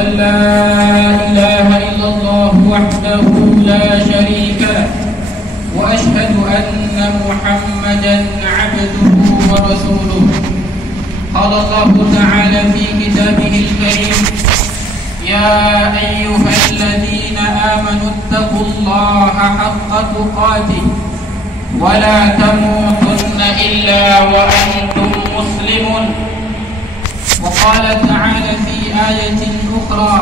أن لا إله إلا الله وحده لا شريك له وأشهد أن محمدا عبده ورسوله. قال الله تعالى في كتابه الكريم: يا أيها الذين آمنوا اتقوا الله حق تقاته ولا تموتن إلا وأنتم مسلمون. وقال تعالى في آية أخرى: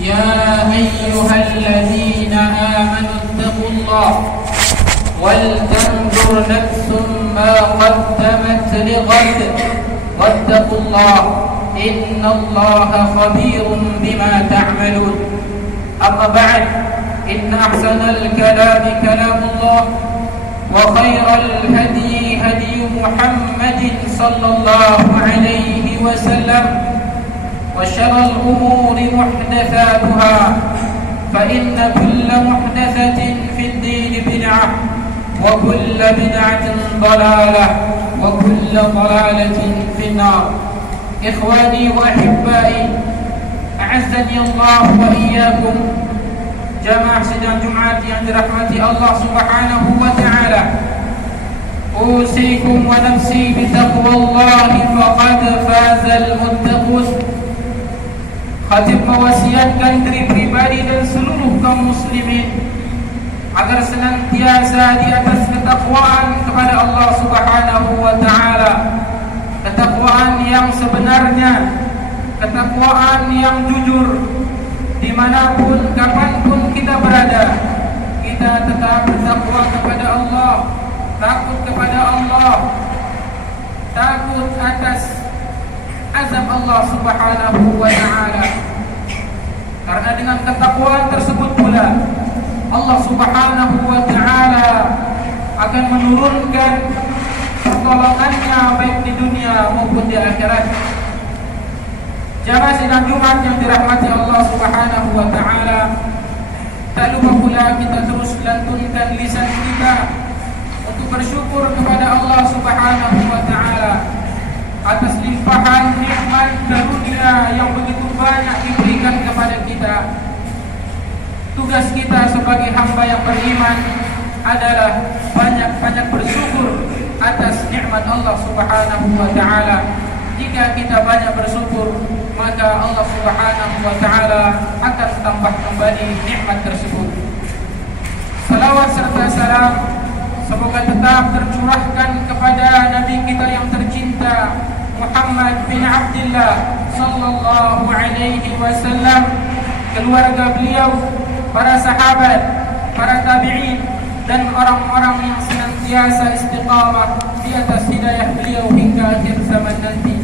يا أيها الذين آمنوا اتقوا الله ولتنظر نفس ما قدمت لغد واتقوا الله إن الله خبير بما تعملون. أما بعد، إن أحسن الكلام كلام الله وخير الهدي هدي محمد صلى الله عليه وسلم وشر الأمور محدثاتها فإن كل محدثة في الدين بدعة وكل بدعة ضلالة وكل ضلالة في النار. إخواني وأحبائي، أعزني الله وإياكم jamaah sidang Jumat yang dirahmati Allah Subhanahu wa taala. Usikum wa nafsi bi taqwallahi faqad fazal muttaqun. Khatib mewasiatkan diri pribadi dan seluruh kaum muslimin agar senantiasa di atas ketakwaan kepada Allah Subhanahu wa taala. Ketakwaan yang sebenarnya, ketakwaan yang jujur. Dimanapun, kapanpun kita berada, kita tetap bertakwa kepada Allah, takut kepada Allah, takut atas azab Allah Subhanahu wa ta'ala. Karena dengan ketakwaan tersebut pula Allah Subhanahu wa ta'ala akan menurunkan pertolongannya baik di dunia maupun di akhirat. Jamaah sidang Jumat yang dirahmati Allah Subhanahu wa taala, tak lupa pula kita terus lantunkan lisan kita untuk bersyukur kepada Allah Subhanahu wa taala atas limpahan nikmat karunia yang begitu banyak diberikan kepada kita. Tugas kita sebagai hamba yang beriman adalah banyak-banyak bersyukur atas nikmat Allah Subhanahu wa taala. Jika kita banyak bersyukur, maka Allah Subhanahu wa ta'ala akan tambah kembali nikmat tersebut. Salawat serta salam semoga tetap tercurahkan kepada Nabi kita yang tercinta Muhammad bin Abdullah sallallahu alaihi wasallam, keluarga beliau, para sahabat, para tabi'in, dan orang-orang yang senantiasa istiqamah di atas hidayah beliau hingga akhir zaman nanti.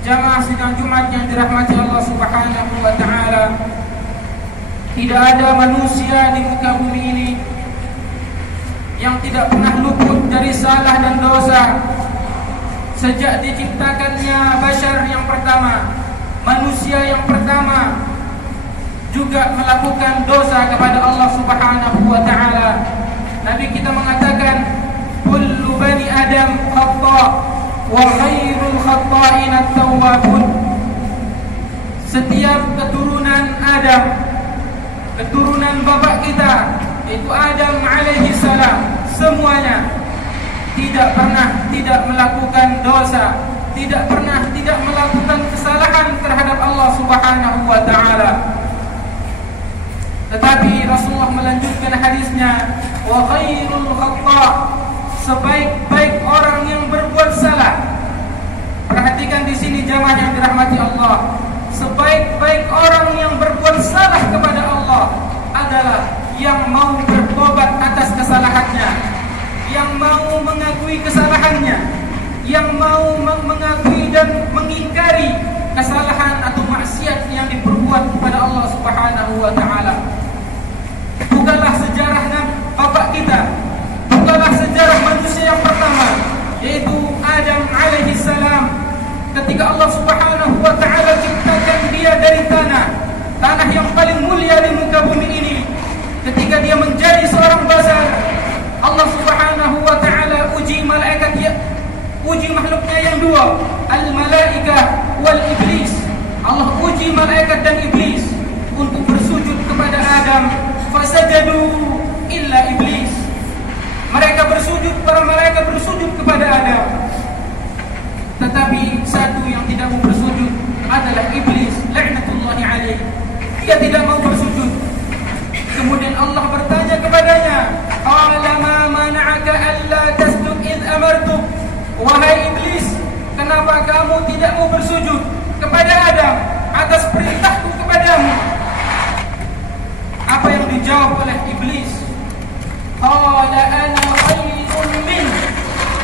Jamaah sidang Jumat yang dirahmati Allah Subhanahu wa ta'ala, tidak ada manusia di muka bumi ini yang tidak pernah luput dari salah dan dosa. Sejak diciptakannya bashar yang pertama, manusia yang pertama juga melakukan dosa kepada Allah Subhanahu wa ta'ala. Nabi kita mengatakan, kullu bani Adam khata' wa khairul khata'in at-tawwabun. Setiap keturunan Adam, keturunan bapak kita, yaitu Adam alaihi salam, semuanya tidak pernah tidak melakukan dosa, tidak pernah tidak melakukan kesalahan terhadap Allah Subhanahu wa ta'ala. Tetapi Rasulullah melanjutkan hadisnya, wa khairul khata', sebaik-baik orang yang berbuat salah. Perhatikan di sini jamaah yang dirahmati Allah, sebaik-baik orang yang berbuat salah kepada Allah adalah yang mau bertobat atas kesalahannya, yang mau mengakui kesalahannya, yang mau mengakui dan mengingkari kesalahan atau maksiat yang diperbuat kepada Allah Subhanahu wa ta'ala. Bukanlah sejarah bapak kita, bukanlah sejarah manusia yang pertama, yaitu Adam alaihi salam. Ketika Allah Subhanahu wa ta'ala ciptakan dia dari tanah yang paling mulia di muka bumi ini, ketika dia menjadi seorang bashar, Allah Subhanahu wa ta'ala uji malaikat, uji makhluknya yang dua, al-malaikah wal iblis. Allah uji malaikat dan iblis untuk bersujud kepada Adam. Fasajadu illa iblis. Mereka bersujud, para malaikat bersujud kepada Adam. Tetapi satu yang tidak mau bersujud adalah iblis, laknatullahi alaihi. Dia tidak mau bersujud. Kemudian Allah bertanya kepadanya, qala ma mana'aka alla tasjud id amartuk. Wahai iblis, kenapa kamu tidak mau bersujud kepada Adam atas perintahku kepadamu? Apa yang dijawab oleh iblis? Qala ana khairun min.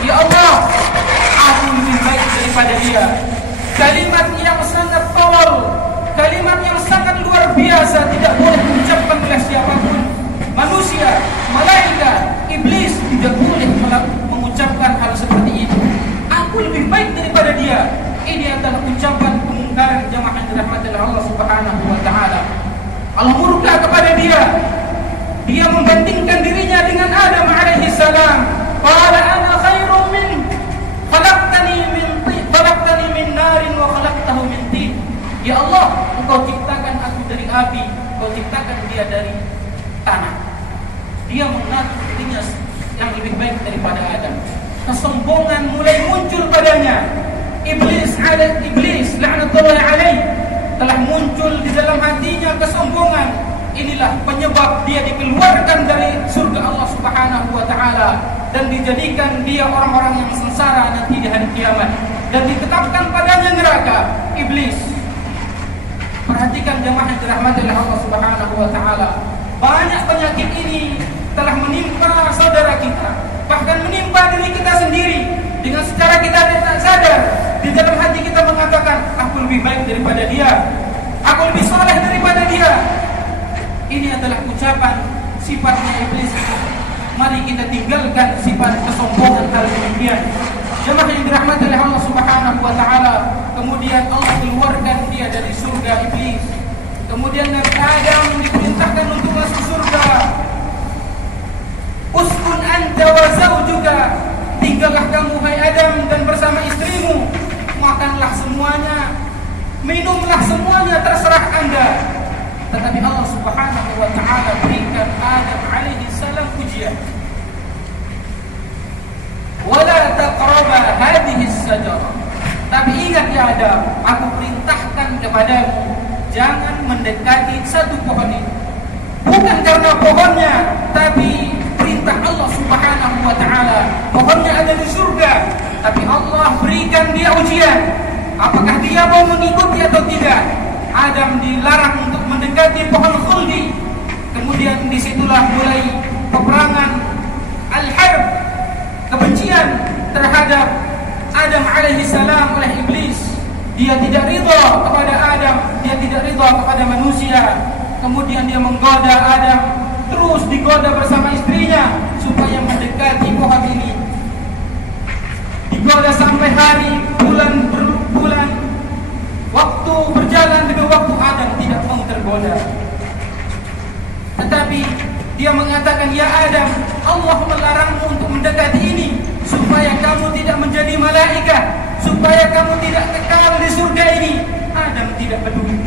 Ya Allah, aku lebih baik daripada dia. Kalimat yang sangat tawal, kalimat yang sangat luar biasa, tidak boleh diucapkan oleh siapapun. Manusia, malaikat, iblis tidak boleh mengucapkan hal seperti itu. Aku lebih baik daripada dia. Ini adalah ucapan kemungkaran jamaah yang dirahmati oleh Allah Subhanahu wa taala. Allah murka kepada dia. Dia membandingkan dirinya dengan Adam alaihi salam. Qala ana khairum min khalaqtani min narin wa khalaqtahu min tin. Ya Allah, Engkau ciptakan aku dari api, Engkau ciptakan dia dari tanah. Dia mengaku dirinya yang lebih baik daripada Adam. Kesombongan mulai muncul padanya. Iblis laknatullahi alaihi, telah muncul di dalam hatinya kesombongan. Inilah penyebab dia dikeluarkan dari surga Allah Subhanahu wa taala dan dijadikan dia orang-orang yang sengsara nanti di hari kiamat dan ditetapkan padanya neraka. Iblis, perhatikan jemaah yang dirahmati oleh Allah Subhanahu wa taala. Banyak penyakit ini telah menimpa saudara kita, bahkan menimpa diri kita sendiri. Dengan secara kita tidak sadar, di dalam hati kita mengatakan, aku lebih baik daripada dia, aku lebih saleh daripada dia. Ini adalah ucapan sifatnya iblis. Mari kita tinggalkan sifat kesombongan hal demikian. Jemaah yang dirahmati oleh Allah Subhanahu wa taala, kemudian Allah keluarkan dia dari surga iblis. Kemudian Nabi Adam diperintahkan untuk masuk surga. Uskun anta wa zawjuka, tinggallah kamu hai Adam dan bersama istrimu. Makanlah semuanya, minumlah semuanya, terserah Anda. Tetapi Allah Subhanahu wa taala berikan Adam alaihi salam ujian. Wala taqraba hadhihi as-sajarah. Tapi ingat ya Adam, aku perintahkan kepadamu, jangan mendekati satu pohon ini. Bukan karena pohonnya, tapi perintah Allah Subhanahu wa taala. Pohonnya ada di surga, tapi Allah berikan dia ujian. Apakah dia mau mengikuti atau tidak? Adam dilarang untuk mendekati pohon khuldi. Kemudian disitulah mulai peperangan al-harb, kebencian terhadap Adam alaihi salam oleh iblis. Dia tidak ridha kepada Adam, dia tidak ridha kepada manusia. Kemudian dia menggoda Adam, terus digoda bersama istrinya supaya mendekati pohon ini. Digoda sampai hari, bulan berbulan, waktu berjalan demi waktu, Adam tidak mau tergoda. Tetapi dia mengatakan, ya Adam, Allah melarangmu untuk mendekati ini supaya kamu tidak menjadi malaikat, supaya kamu tidak kekal di surga ini. Adam tidak peduli.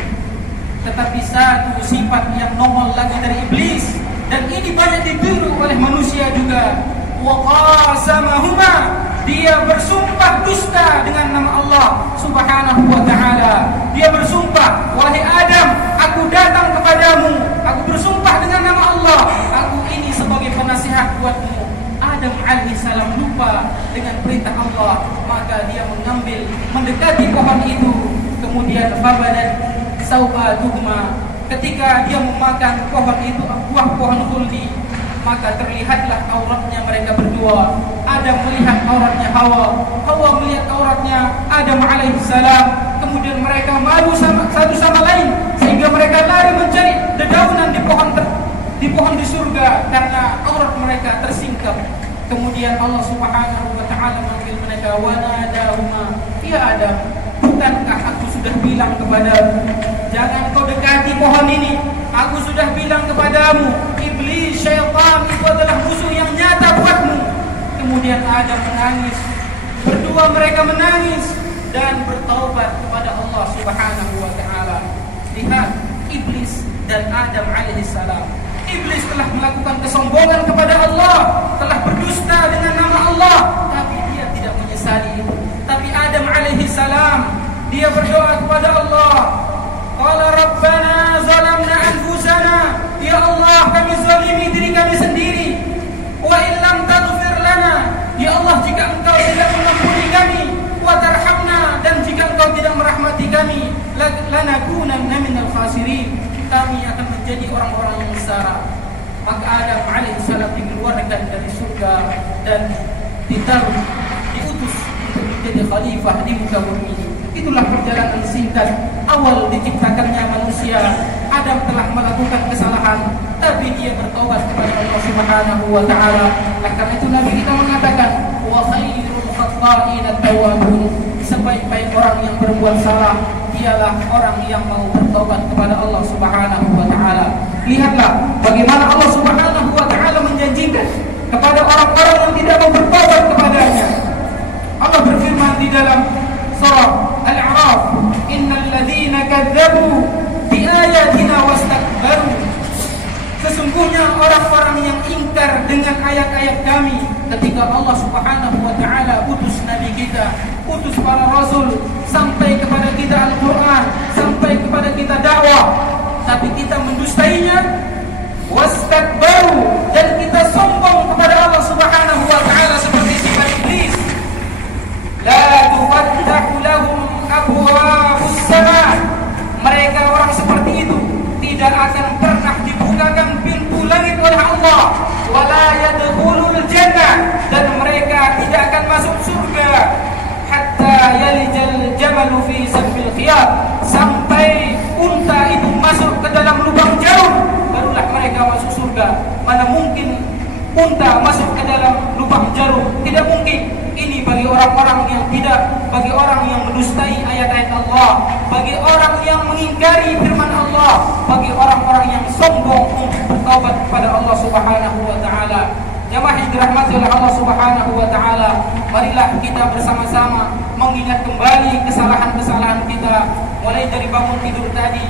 Tetapi satu sifat yang nongol lagi dari iblis, dan ini banyak ditiru oleh manusia juga. Wa qasamahuma, dia bersumpah dusta dengan nama Allah Subhanahu wa taala. Dia bersumpah, wahai Adam, aku datang kepadamu, aku bersumpah dengan nama Allah, aku ini sebagai penasihat buatmu. Adam alaihi salam lupa dengan perintah Allah, maka dia mengambil, mendekati pohon itu. Kemudian fabadat sau'atuhuma, ketika dia memakan pohon itu, buah pohon khuldi, maka terlihatlah auratnya mereka berdua. Adam melihat auratnya Hawa, Hawa melihat auratnya Adam alaihi salam. Kemudian mereka malu satu sama lain, sehingga mereka lari mencari dedaunan di pohon di surga karena aurat mereka tersingkap. Kemudian Allah Subhanahu wa taala memanggil mereka, wa nadahuma, ya Adam, bukankah aku sudah bilang kepadamu, jangan kau dekati pohon ini? Aku sudah bilang kepadamu, iblis, syaitan itu adalah musuh yang nyata buatmu. Kemudian Adam menangis, berdua mereka menangis dan bertaubat kepada Allah Subhanahu wa taala. Lihat iblis dan Adam alaihissalam. Iblis telah melakukan kesombongan kepada Allah, telah berdusta dengan nama Allah, tapi dia tidak menyesali itu. Tapi Adam alaihissalam, dia berdoa kepada Allah. Qala Rabbana zalamna anfusana, ya Allah, kami zalimi diri kami sendiri. Wa illam taghfir lana, ya Allah, jika Engkau tidak mengampuni kami, wa tarhamna, dan jika Engkau tidak merahmati kami, lanakunanna minal khasirin, kami akan menjadi orang-orang yang sengsara. Maka Adam alaihissalam dikeluarkan dari surga dan ditaruh, diutus untuk menjadi khalifah di muka bumi ini. Itulah perjalanan singkat awal diciptakannya manusia. Adam telah melakukan kesalahan, tapi dia bertobat kepada Allah Subhanahu wa taala. Karena itu Nabi kita mengatakan, wa khairul khata'in at-tawwabun, sebaik-baik orang yang berbuat salah ialah orang yang mau bertobat kepada Allah Subhanahu wa taala. Lihatlah bagaimana Allah Subhanahu wa taala menjanjikan kepada orang-orang yang tidak mau bertobat kepadanya. Allah berfirman di dalam surah Al-A'raf, innal ladzina kadzdzabu bi ayatina wastakbaru, sesungguhnya orang-orang yang ingkar dengan ayat-ayat kami ketika Allah Subhanahu wa taala utus nabi kita, utus para rasul, sampai kepada kita Al-Qur'an, sampai kepada kita dakwah, tapi kita mendustainya, wastakbaru, dan kita sombong kepada Allah Subhanahu wa taala seperti sifat iblis. La tufattahu lahum abwaabus samaa, mereka orang seperti itu tidak akan pernah dibukakan pintu langit oleh Allah, wala yadkhulul jannah, dan mereka tidak akan masuk surga, hatta yalijal jamalu fi sambil khiyat, sampai unta itu masuk ke dalam lubang jarum, barulah mereka masuk surga. Mana mungkin unta masuk ke dalam lubang jarum? Tidak mungkin. Ini bagi orang-orang yang bagi orang yang mendustai ayat-ayat Allah, bagi orang yang mengingkari firman Allah, bagi orang-orang yang sombong untuk bertaubat kepada Allah Subhanahu wa taala. Jamaah yang dirahmati oleh Allah Subhanahu wa taala, marilah kita bersama-sama mengingat kembali kesalahan-kesalahan kita mulai dari bangun tidur tadi.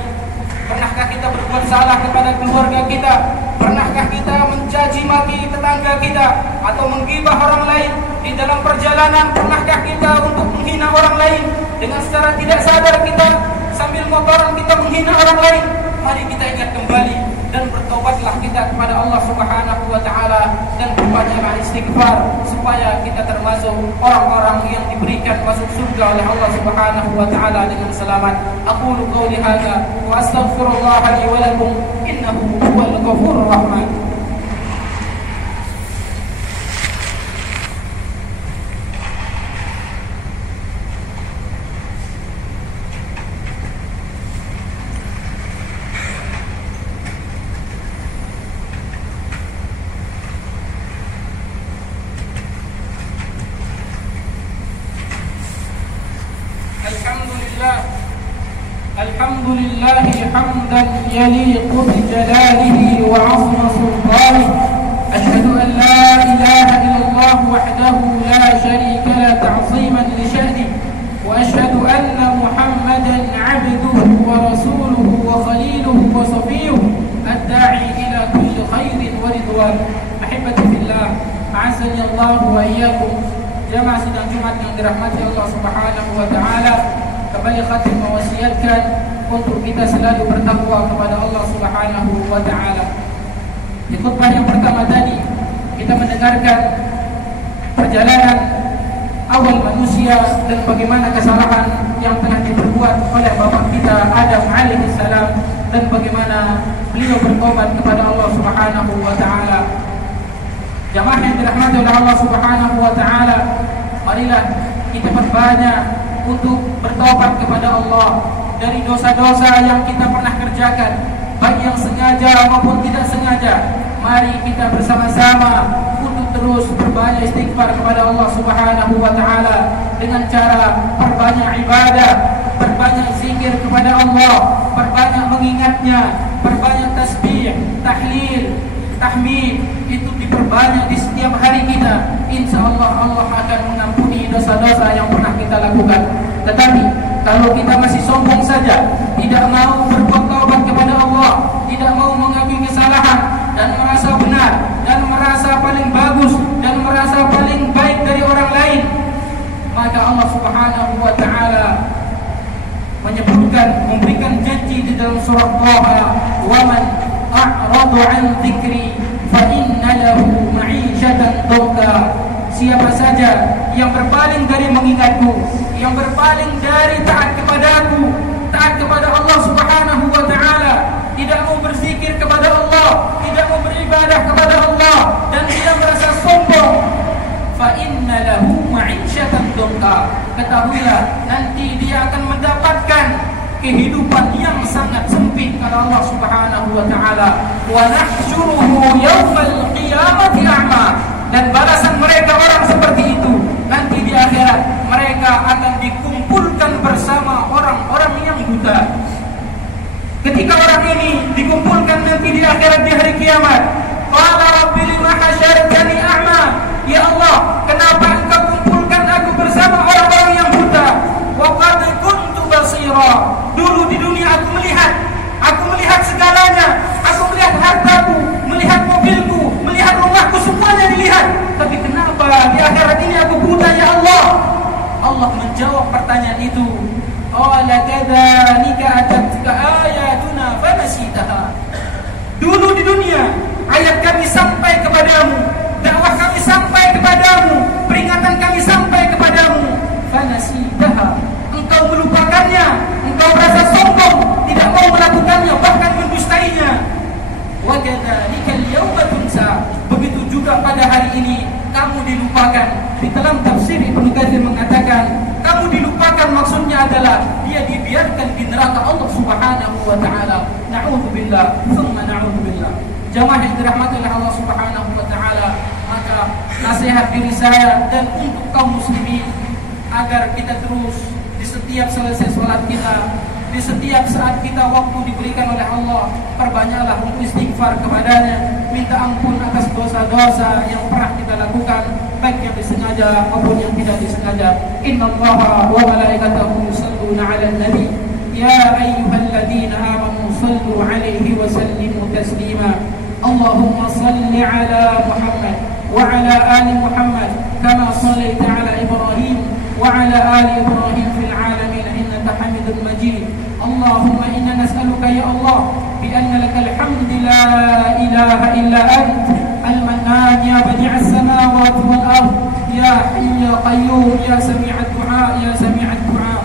Pernahkah kita berbuat salah kepada keluarga kita? Pernahkah kita mencaci maki tetangga kita atau menggibah orang lain? Di dalam perjalanan pernahkah kita untuk menghina orang lain? Dengan secara tidak sadar kita sambil motoran kita menghina orang lain. Mari kita ingat kembali dan bertobatlah kita kepada Allah Subhanahu wa taala dan perbanyaklah istighfar supaya kita termasuk orang-orang yang diberikan masuk surga oleh Allah Subhanahu wa taala dengan selamat. Aqulu qouli hadza wa astaghfirullah li wa lakum innahu huwal ghafurur rahman. Alhamdulillah hamdan yaliqu bi jalalihi wa 'azma sultanihi. Asyhadu an la ilaha illallah wahdahu la syarika la ta'ziman li sya'nihi wa asyhadu anna Muhammadan 'abduhu wa rasuluhu wa khaliluhu wa safiyuhu ad-da'i ila kulli khairin wa ridwan. Ahibati fillah, a'azzani Allah wa iyyakum. Jamaah sidang Jumat yang dirahmati Allah Subhanahu wa taala, kembali khatib mewasiatkan untuk kita selalu bertakwa kepada Allah Subhanahu wa taala. Di khutbah yang pertama tadi kita mendengarkan perjalanan awal manusia dan bagaimana kesalahan yang telah diperbuat oleh bapak kita Adam alaihissalam dan bagaimana beliau bertobat kepada Allah Subhanahu wa taala. Jamaah yang dirahmati oleh Allah Subhanahu wa taala, marilah kita perbanyak untuk bertobat kepada Allah dari dosa-dosa yang kita pernah kerjakan, baik yang sengaja maupun tidak sengaja. Mari kita bersama-sama untuk terus berbanyak istighfar kepada Allah Subhanahu wa taala dengan cara perbanyak ibadah, perbanyak zikir kepada Allah, perbanyak mengingatnya, perbanyak tasbih, tahlil, tahmid, itu diperbanyak di setiap hari kita. Insyaallah Allah akan mengampuni dosa-dosa yang pernah kita lakukan. Tetapi kalau kita masih sombong saja, tidak mau berbuat Allah Subhanahu wa taala menyebutkan, memberikan janji di dalam surah Taha, "Wa man a'radu 'an dzikri fa inna lahu ma'isyatan dhanka." Siapa saja yang berpaling dari mengingatku, yang berpaling dari taat kepadaku, taat kepada Allah Subhanahu wa taala, tidak mau berzikir kepada Allah, tidak mau beribadah kepada Allah, dan tidak merasa sombong, fa inna lahu ma'isyatan dhanka. Ketahuilah, nanti dia akan mendapatkan kehidupan yang sangat sempit kata Allah Subhanahu wa taala. Wa nahsyuruhu yaumal qiyamati a'ma. Dan balasan mereka orang seperti itu nanti di akhirat, mereka akan dikumpulkan bersama orang-orang yang buta. Ketika orang ini dikumpulkan nanti di akhirat di hari kiamat, qala rabbi lima hasyartani a'ma. Ya Allah, kenapa engkau kumpulkan aku bersama orang-orang yang buta? Wa qad kuntu basira. Dulu di dunia aku melihat segalanya. Aku melihat hartaku, melihat mobilku, melihat rumahku, semuanya dilihat. Tapi kenapa di akhirat ini aku buta ya Allah? Allah menjawab pertanyaan itu. Qala kadzalika atatka ayatuna fanasitaha. Dulu di dunia ayat kami sampai kepadamu, dakwah kami sampai kepadamu, peringatan kami sampai kepadamu, fanasitaha. Engkau melupakannya, engkau merasa sombong, tidak mau melakukannya, bahkan mendustainya. Wa kadzalika al-yawma tunsa. Begitu juga pada hari ini kamu dilupakan. Di dalam tafsir Ibnu Katsir mengatakan, kamu dilupakan maksudnya adalah dia dibiarkan di neraka Allah Subhanahu wa taala. Na'udzubillah, tsumma na'udzubillah. Jamaah yang dirahmati oleh Allah Subhanahu wa taala, maka nasihat diri saya dan untuk kaum muslimin agar kita terus di setiap selesai salat kita, di setiap saat kita waktu diberikan oleh Allah, perbanyaklah untuk istighfar kepadanya, minta ampun atas dosa-dosa yang pernah kita lakukan, baik yang disengaja maupun yang tidak disengaja. Innallaha wa malaikatahu yusholluna 'alan nabi ya ayyuhalladzina amanu shallu 'alaihi wa sallimu taslima. Allahumma shalli 'ala Muhammad wa 'ala ali Muhammad kama shallaita 'ala Ibrahim wa 'ala ali Ibrahim fil 'alamin innaka Hamidum Majid. Allahumma inna nas'aluka ya Allah bi anna lakal hamdu la ilaha illa ant al-mannan ya badi'as samawati wal ard ya hayy ya qayyum ya sami'ad du'a ya sami'ad du'a.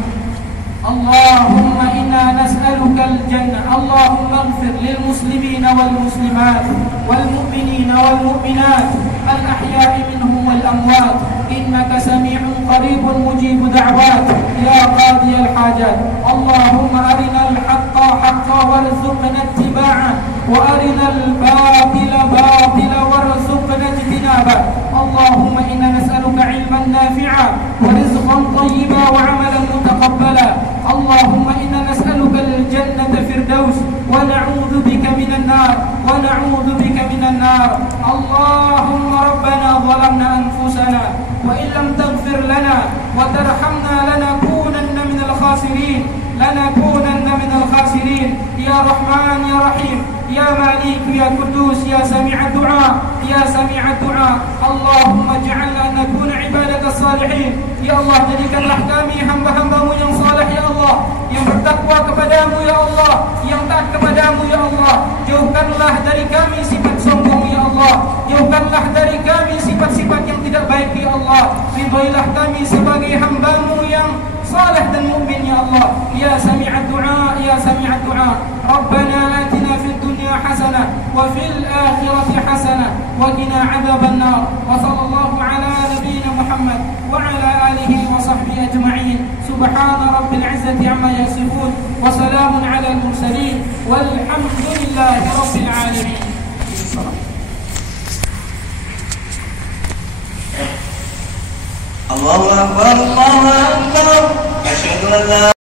Allahumma inna nas'aluka al-jannah. Allahumma ighfir lil muslimina wal muslimat wal mu'minina wal mu'minat al-ahya'i minhum wal amwat innaka sami'un qaribun mujib da'wat ya qadi al-hajat. Allahumma arina al-haqqa haqqan warzuqna ittiba'ah wa arina al-batila batila warzuqna ijtinabah. Allahumma inna nas'aluka 'ilman nafi'a wa rizqan thayyiban wa 'amalan mutaqabbala. Allahumma inna nas'aluka al-jannata firdaus wa na'udzu bika minan nar wa na'udzu bika minan nar. Allahumma rabbana zalamna anfusana wa in lam taghfir lana wa tarhamna lanakunanna minal khasirin ya Rahman ya Rahim ya Malik ya Quddus ya Sami'ad du'a ya Sami'ad du'a. Allahumma ja'alna nakuna ibadakas salihin. Ya Allah, jadikanlah kami hamba-hambamu yang saleh ya Allah, yang bertakwa kepadamu ya Allah, yang taat kepadamu ya Allah. Jauhkanlah dari kami sifat sombong ya Allah, jauhkanlah dari kami sifat-sifat yang tidak baik ya Allah. Ridhoilah kami sebagai hambamu yang saleh dan mukmin ya Allah. Ya Sami'ad du'a ya Sami'ad du'a. Rabbana atina fid dunya hasanah wa fil akhirati hasanah wa qina 'adzaban nar. Wa sallallahu ala nabiyyina Muhammad wa ala alihi wa sahbihi ajma'in. Subhana rabbil 'izzati 'amma yasifun wa salamun 'alal mursalin walhamdulillahi rabbil 'alamin. Allahu akbar, Allahu akbar. Asyhadu an la